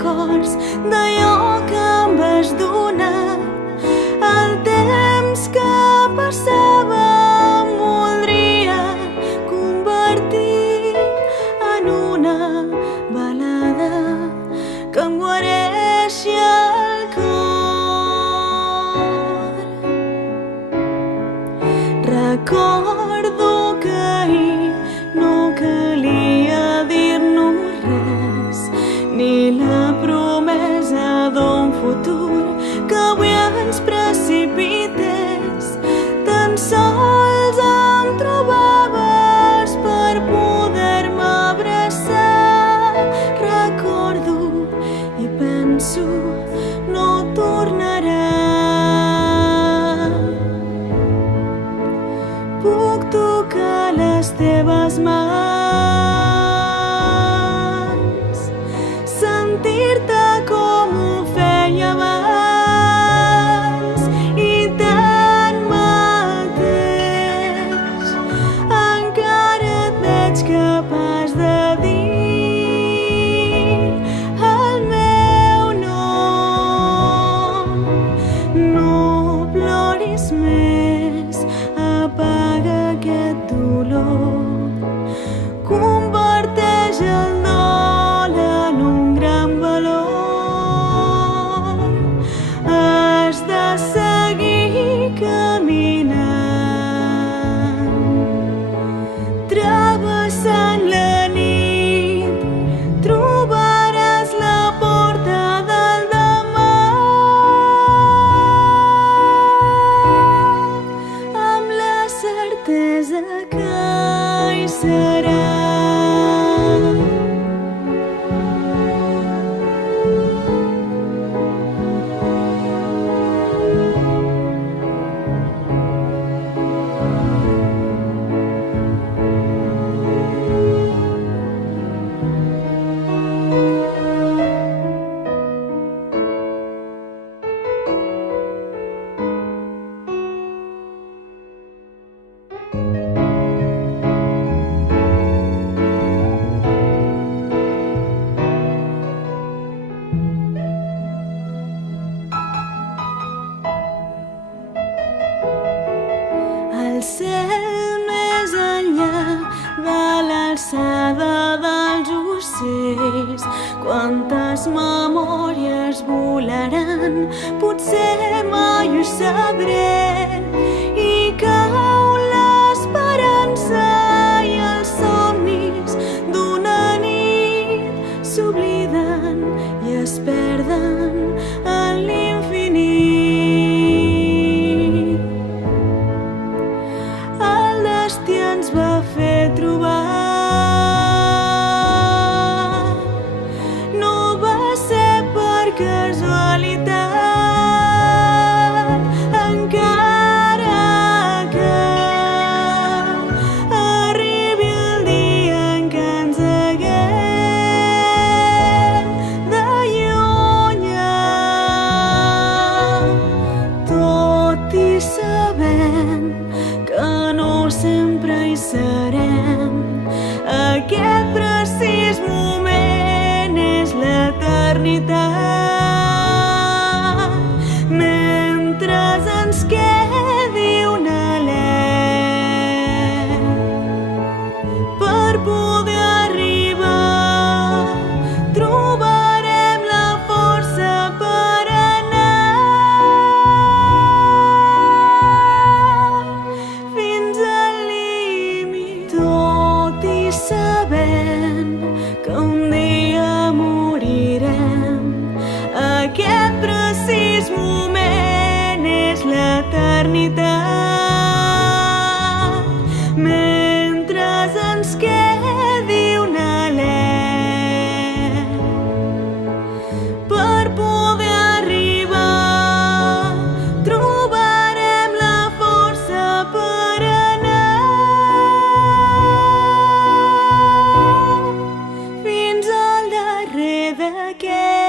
records d'allò que em vas donar. El temps que passava voldria convertir en una balada que em guareixi el cor. Recordo que ahir no calia dir-nos res, ni la promesa d'un futur que avui ens precipités. Tan sols em trobaves per poder-me abraçar. Recordo i penso, no tornarà. Puc tocar les teves mans, sentir-te com ho feia abans, i tanmateix encara et veig capaç de dir el meu nom. No ploris més, apaga aquest dolor. Converteix el dol en un gran valor. Has de seguir caminant, travessant la nit, trobaràs la porta del demà. Amb la certesa que hi serà. El cel més enllà de l'alçada dels ocells, quantes memòries volaran, potser mai ho sabré. I cau l'esperança i els somnis d'una nit s'obliden i es perden en l'infinit. El destí ens va fer trobar, no va ser per casualitat, encara que arribi el dia en què ens haguem d'allunyar. Tot i sabent que no sempre hi serem, aquest precís moment és l'eternitat. Mentre ens quedi un alè per poder arribar, trobarem la força per anar fins al límit. Tot i sabent que un dia morirem, aquest precís moment és l'eternitat. Mentre ens quedi un alè per poder arribar, trobarem la força per anar fins al darrer d'aquest